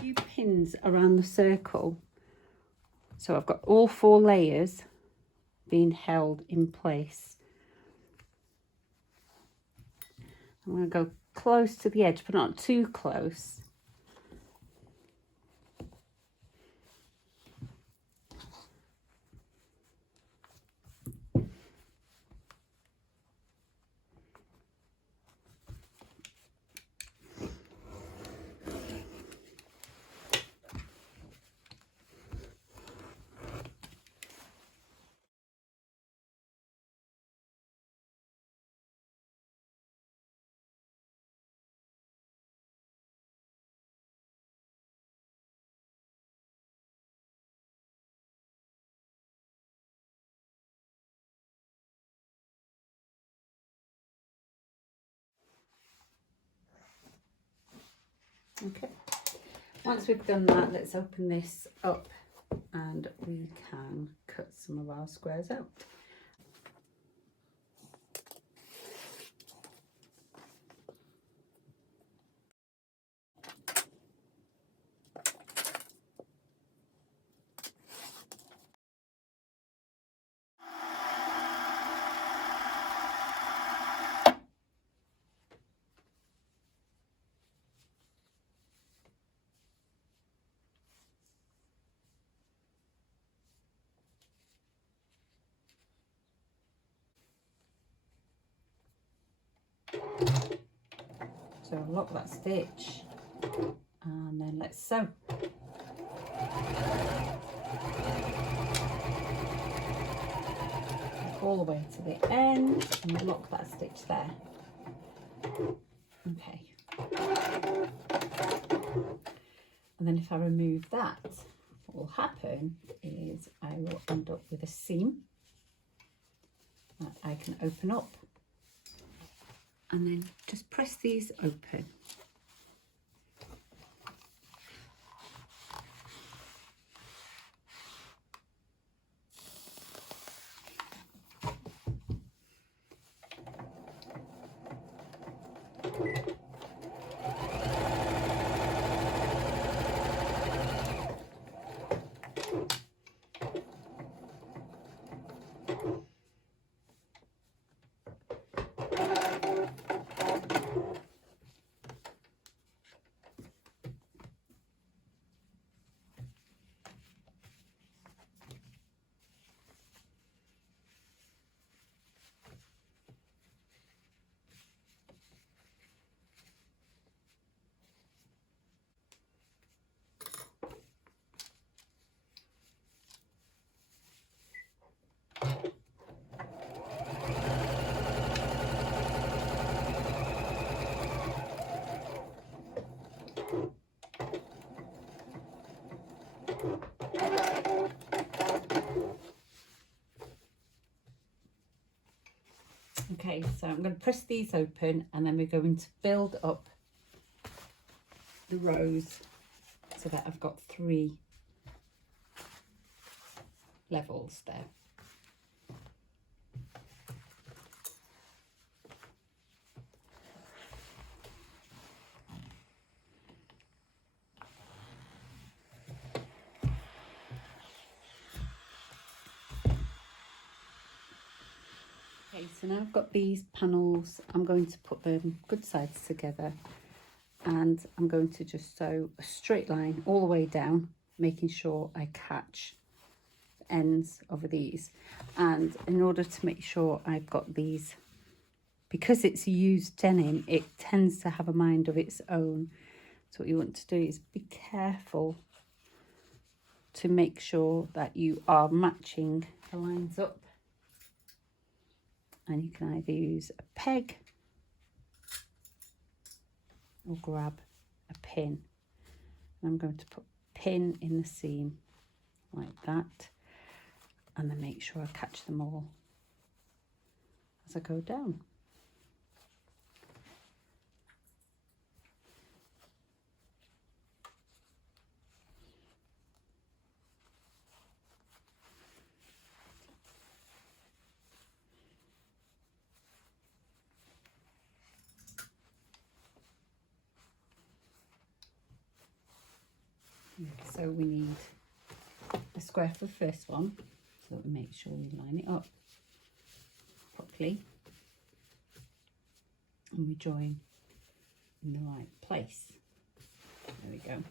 Few pins around the circle, so I've got all 4 layers being held in place. I'm going to go close to the edge, but not too close. Okay, once we've done that, let's open this up and we can cut some of our squares out. So lock that stitch and then let's sew. All the way to the end and lock that stitch there. Okay. And then if I remove that, what will happen is I will end up with a seam that I can open up. And then just press these open. Okay, so I'm going to press these open and then we're going to build up the rows so that I've got 3 levels there. Okay, so now I've got these panels, I'm going to put them good sides together and I'm going to just sew a straight line all the way down, making sure I catch the ends of these. And in order to make sure I've got these, because it's used denim, it tends to have a mind of its own. So what you want to do is be careful to make sure that you are matching the lines up. And you can either use a peg or grab a pin. And I'm going to put pin in the seam like that, and then make sure I catch them all as I go down. So we need a square for the first one, so we make sure we line it up properly and we join in the right place. There we go.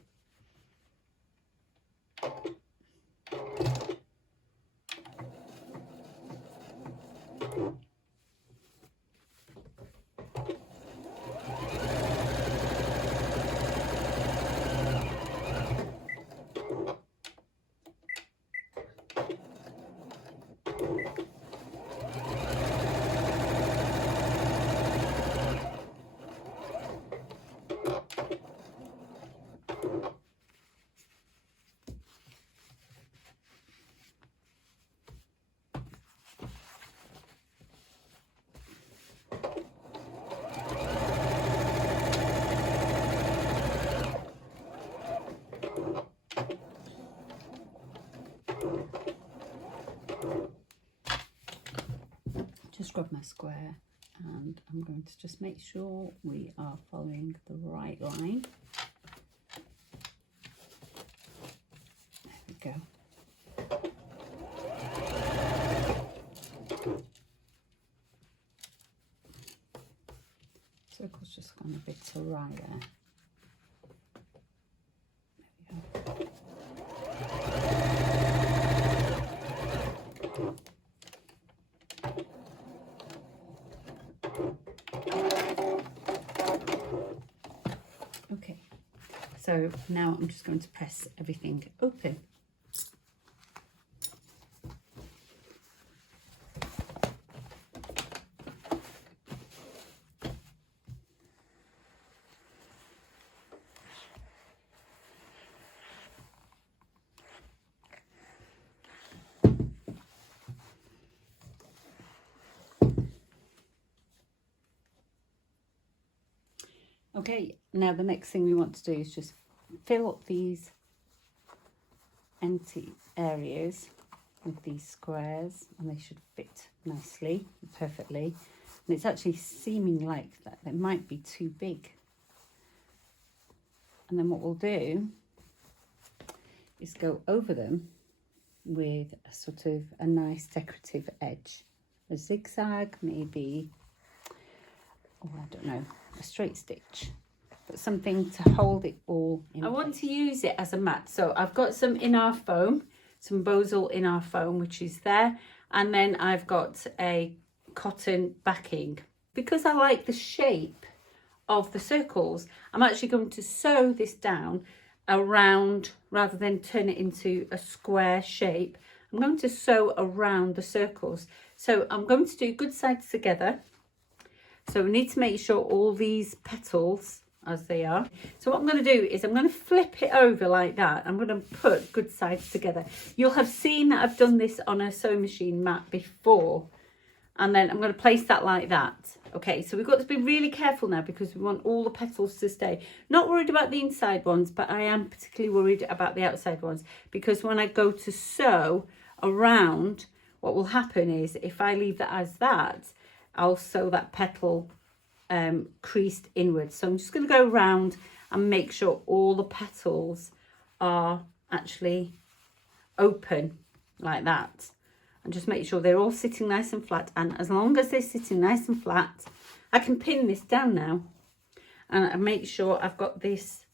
Just grab my square and I'm going to just make sure we are following the right line. There we go. Circle's just gone a bit awry there. There we go. Okay, so now I'm just going to press everything open. Okay, now the next thing we want to do is just fill up these empty areas with these squares, and they should fit nicely, perfectly. And it's actually seeming like that they might be too big. And then what we'll do is go over them with a sort of a nice decorative edge, a zigzag maybe, or I don't know, a straight stitch, but something to hold it all in. I want to use it as a mat, so I've got some in-our foam, some Bozal in-our foam, which is there, and then I've got a cotton backing. Because I like the shape of the circles, I'm actually going to sew this down around, rather than turn it into a square shape. I'm going to sew around the circles, so I'm going to do good sides together. So we need to make sure all these petals as they are. So what I'm going to do is I'm going to flip it over like that. I'm going to put good sides together. You'll have seen that I've done this on a sewing machine mat before. And then I'm going to place that like that. Okay, so we've got to be really careful now because we want all the petals to stay. Not worried about the inside ones, but I am particularly worried about the outside ones, because when I go to sew around, what will happen is if I leave that as that, I'll sew that petal creased inwards. So I'm just going to go around and make sure all the petals are actually open like that, and just make sure they're all sitting nice and flat. And as long as they're sitting nice and flat, I can pin this down now, and I make sure I've got this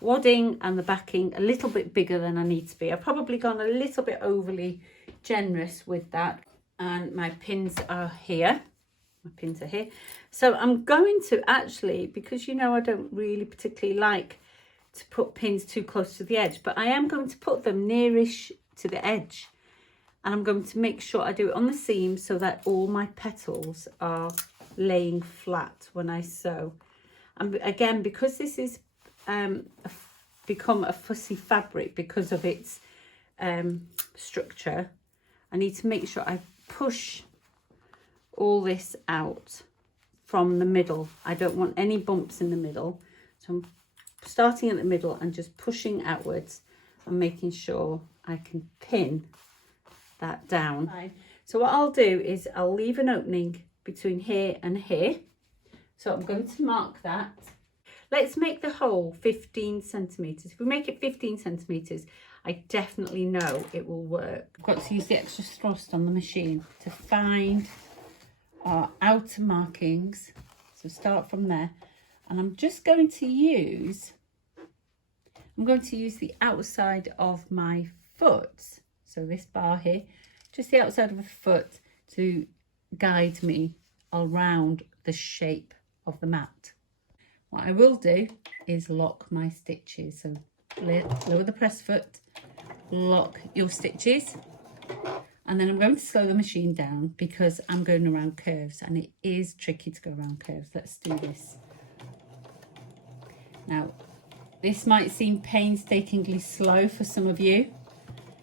wadding and the backing a little bit bigger than I need to be. I've probably gone a little bit overly generous with that, and my pins are here. My pins are here. So I'm going to actually, because you know I don't really particularly like to put pins too close to the edge, but I am going to put them nearish to the edge, and I'm going to make sure I do it on the seam so that all my petals are laying flat when I sew. And again, because this is a become a fussy fabric because of its structure. I need to make sure I push all this out from the middle. I don't want any bumps in the middle. So I'm starting at the middle and just pushing outwards and making sure I can pin that down. So what I'll do is I'll leave an opening between here and here. So I'm going to mark that. Let's make the hole 15 centimetres. If we make it 15 centimetres, I definitely know it will work. I've got to use the extra thrust on the machine to find our outer markings. So start from there. And I'm just going to use, the outside of my foot. So this bar here, just the outside of a foot to guide me around the shape of the mat. What I will do is lock my stitches. So lower the press foot, lock your stitches, and then I'm going to slow the machine down because I'm going around curves and it is tricky to go around curves. Let's do this. Now, this might seem painstakingly slow for some of you,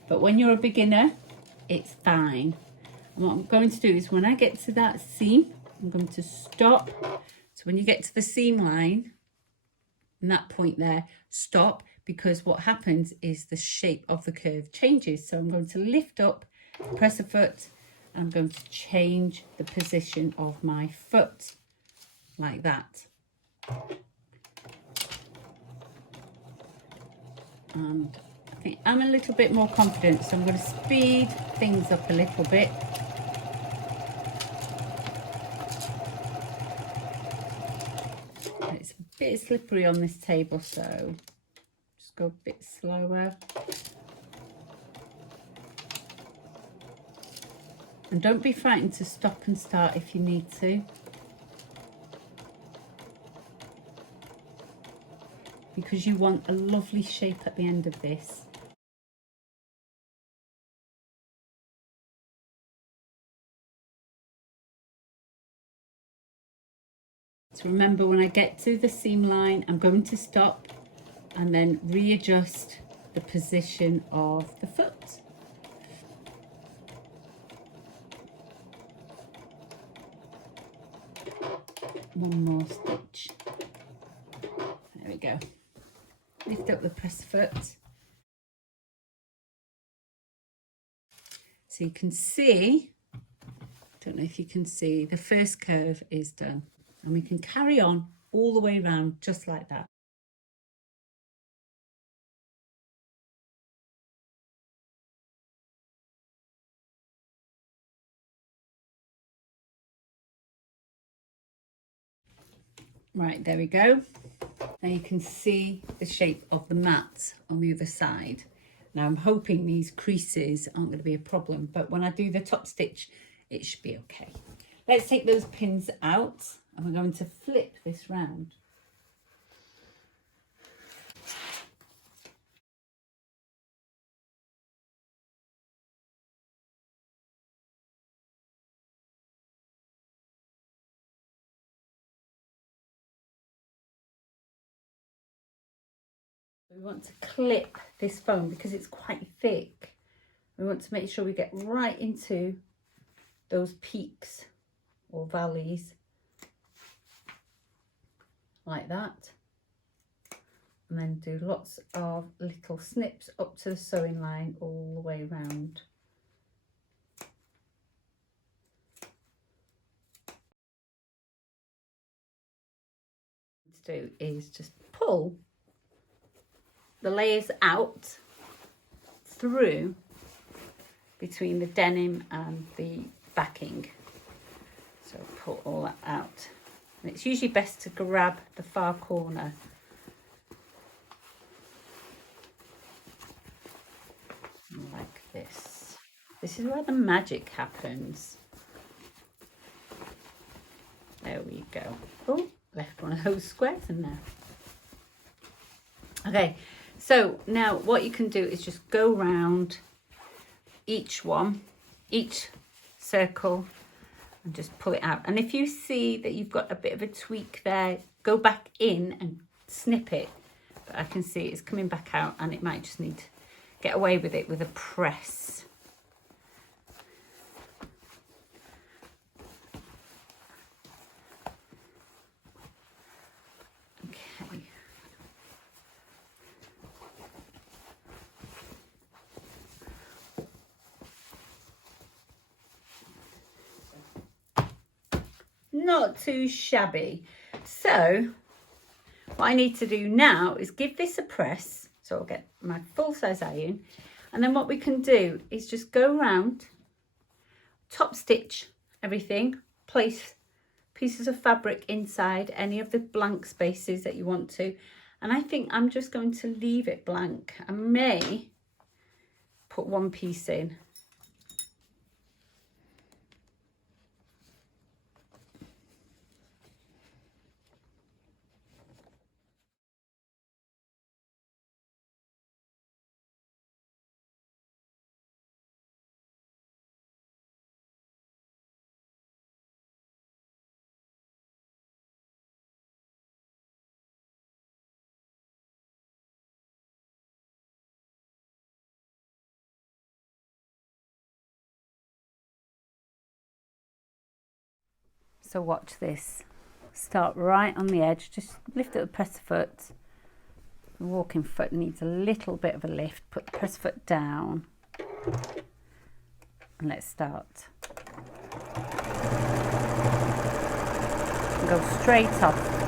but when you're a beginner, it's fine. And what I'm going to do is when I get to that seam, I'm going to stop. So when you get to the seam line, and that point there, stop, because what happens is the shape of the curve changes. So I'm going to lift up, press a foot, and I'm going to change the position of my foot like that. And I think I'm a little bit more confident, so I'm going to speed things up a little bit. It's a bit slippery on this table, so just go a bit slower. And don't be frightened to stop and start if you need to, because you want a lovely shape at the end of this. So remember, when I get to the seam line, I'm going to stop and then readjust the position of the foot. One more stitch. There we go. Lift up the press foot. So you can see, don't know if you can see, the first curve is done. And we can carry on all the way around just like that. Right, there we go. Now you can see the shape of the mat on the other side. Now I'm hoping these creases aren't going to be a problem, but when I do the top stitch, it should be okay. Let's take those pins out and we're going to flip this round. We want to clip this foam because it's quite thick. We want to make sure we get right into those peaks or valleys like that, and then do lots of little snips up to the sewing line all the way around. What to do is just pull the layers out through between the denim and the backing. So pull all that out. And it's usually best to grab the far corner. Like this. This is where the magic happens. There we go. Oh, left one of those squares in there. Okay, so now what you can do is just go round each circle, and just pull it out. And if you see that you've got a bit of a tweak there, go back in and snip it. But I can see it's coming back out, and it might just need to get away with it with a press. Okay. Not too shabby. So what I need to do now is give this a press, so I'll get my full size iron, and then what we can do is just go around, top stitch everything, place pieces of fabric inside any of the blank spaces that you want to, and I think I'm just going to leave it blank. I may put one piece in. So watch this. Start right on the edge, just lift up the press foot. The walking foot needs a little bit of a lift. Put the press foot down. And let's start. And go straight off.